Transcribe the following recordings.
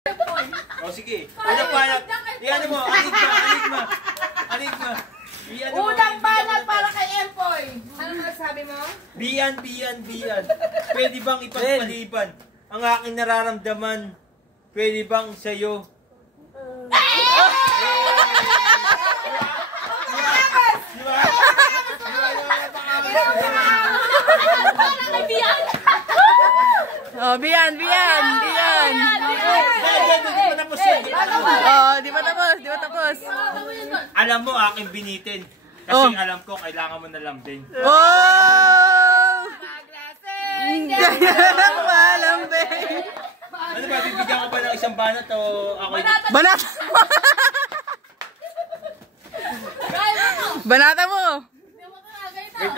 O sige. Unang banat. Iyan mo. Aligma. Unang banat para kay Empoy. Ano masasabi mo? Biyan. Pwede bang ipagpaliban ang aking nararamdaman? Pwede bang sa'yo? Oh, Bian. Di pa tapos. Alam mo, aking binitin. Kasi alam ko, kailangan mo na lambing. Oh! Malambing. Ano ba, bibigyan ko ba ng isang banat o ako? Banata mo! Banata mo! Wait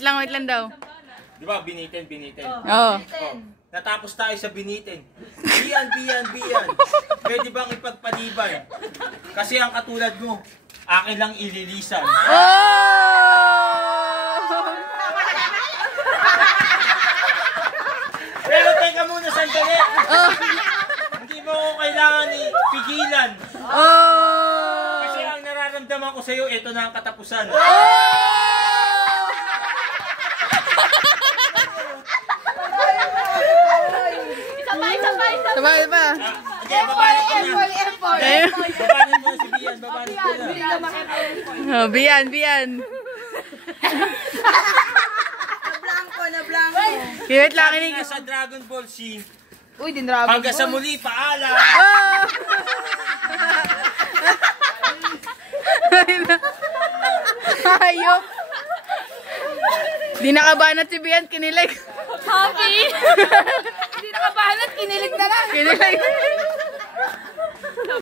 lang. Wait lang daw. Di ba, binitin. Oo. Natapos tayo sa binitin. Biyan. Pwede bang ipagpaliban? Kasi ang katulad mo, akin lang ililisan. Pero teka muna, sandali. Hindi mo ko kailangan pigilan. Kasi ang nararamdaman ko sa'yo, ito na ang katapusan. Sabay pa. Okay, babalat ko na. Babalat mo na si Bian. Oh, Bian. Na blanco. Wait lang, Sabi nga sa Dragon Ball Z, Uy, din Dragon Ball. hanggang sa muli, paalam! Hayop. Di nakabanat si Bian, kinilig. Happy! Hindi nakabanat, kinilig na lang. Kinilig.